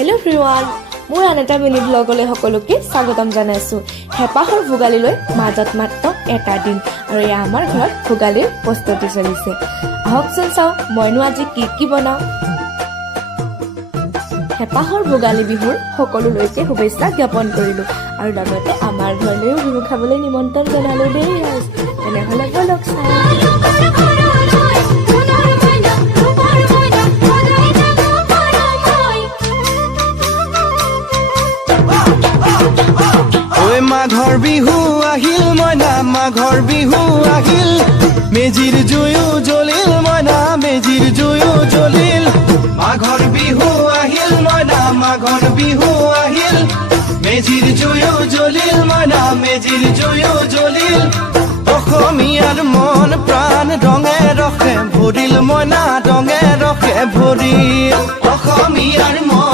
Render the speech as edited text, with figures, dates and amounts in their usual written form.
Hello' everyone, মোৰ আন এটা মিনি ব্লগলৈ সকলোকে স্বাগতম জনাইছোঁ। হেঁপাহৰ ভোগালীলৈ মাজত মাত্ৰ এটা দিন আৰু এয়া আমাৰ ঘৰত ভোগালীৰ প্ৰস্তুতি চলিছে। আহকচোন চাওঁ মইনো আজি কি বনাওঁ। হেঁপাহৰ ভোগালী বিহুৰ সকলোলৈকে শুভেচ্ছা জ্ঞাপন কৰিলোঁ আৰু লগতে আমাৰ ঘৰলৈও বিহু খাবলৈ নিমন্ত্ৰণ জনালোঁ দেই। তেনেহ'লে ব'লক চাওঁ। মাঘৰ বিহু আহিল মইনা, মাঘৰ বিহু আহিল, মেজিৰ জুয়ো জ্বলিল মইনা, মেজিৰ জুয়ো জ্বলিল। মাঘৰ বিহু আহিল মইনা, মাঘৰ বিহু আহিল, মেজিৰ জুয়ো জ্বলিল মইনা, মেজিৰ জুয়ো জ্বলিল। অসমীয়াৰ মন প্ৰাণ ৰঙে ৰসে ভৰিল মইনা, ৰঙে ৰসে ভৰিল। অসমীয়াৰ মন